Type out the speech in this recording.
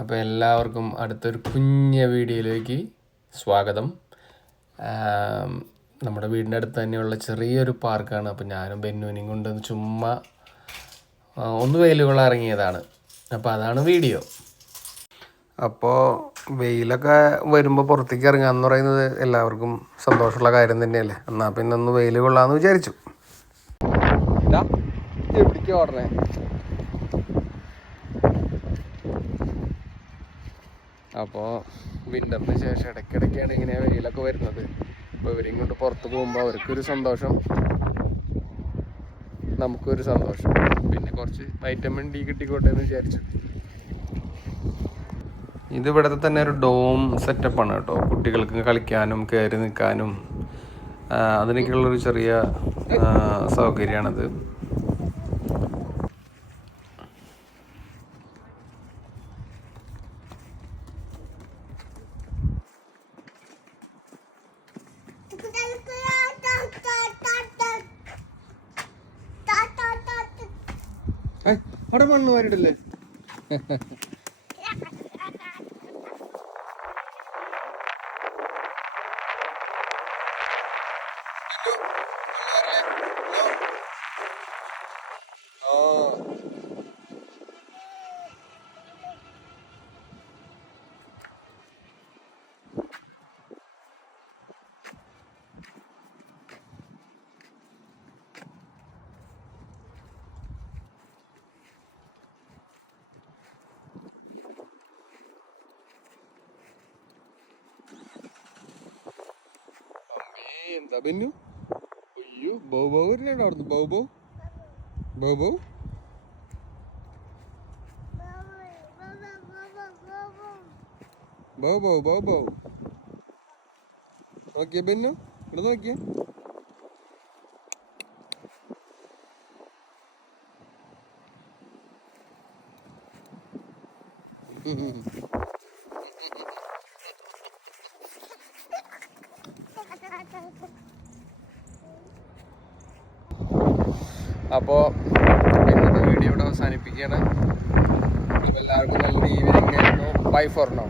അപ്പോൾ എല്ലാവർക്കും അടുത്തൊരു കുഞ്ഞ വീഡിയോയിലേക്ക് സ്വാഗതം. നമ്മുടെ വീടിൻ്റെ അടുത്ത് തന്നെയുള്ള ചെറിയൊരു പാർക്കാണ്. അപ്പോൾ ഞാനും ബെന്നുവിനെയും കൊണ്ട് ചുമ്മാ ഒന്ന് വെയിലുകൾ ഇറങ്ങിയതാണ്. അപ്പോൾ അതാണ് വീഡിയോ. അപ്പോൾ വെയിലൊക്കെ വരുമ്പോൾ പുറത്തേക്ക് ഇറങ്ങുക എന്ന് പറയുന്നത് എല്ലാവർക്കും സന്തോഷമുള്ള കാര്യം തന്നെയല്ലേ. എന്നാൽ പിന്നെ ഒന്ന് വെയിൽ കൊള്ളാമെന്ന് വിചാരിച്ചു. എവിടേക്ക് ഓടണേ? അപ്പോൾ വിൻ്ററിന് ശേഷം ഇടയ്ക്കിടയ്ക്കാണ് ഇങ്ങനെ വെയിലൊക്കെ വരുന്നത്. അപ്പോൾ ഇവരെയും കൊണ്ട് പുറത്ത് പോകുമ്പോൾ അവർക്കൊരു സന്തോഷം, നമുക്കൊരു സന്തോഷം, പിന്നെ കുറച്ച് വൈറ്റമിൻ ഡി കിട്ടിക്കോട്ടെ എന്ന് വിചാരിച്ചു. ഇത് ഇവിടുത്തെ തന്നെ ഒരു ഡോം സെറ്റപ്പാണ് കേട്ടോ. കുട്ടികൾക്ക് കളിക്കാനും കയറി നിൽക്കാനും അതിനൊക്കെയുള്ളൊരു ചെറിയ സൗകര്യമാണത്. അവിടെ മണ്ണ് വാരിടല്ലേ? എന്താ ബെന്നു? അയ്യോ, ബൗ ബൗ വരുന്നുണ്ടോ അവിടുന്ന്? ബൗ ബൗ ബൗ ബൗ ബൗ ബൗ ബൗ ബൗ. നോക്കിയ ബെന്നു, ഇവിടെ നോക്കിയ. അപ്പോൾ ഇന്നത്തെ വീഡിയോ ഇവിടെ അവസാനിപ്പിക്കുകയാണ്. എല്ലാവർക്കും നല്ലൊരു ഈവനിങ് ആയിരുന്നു. Bye for now.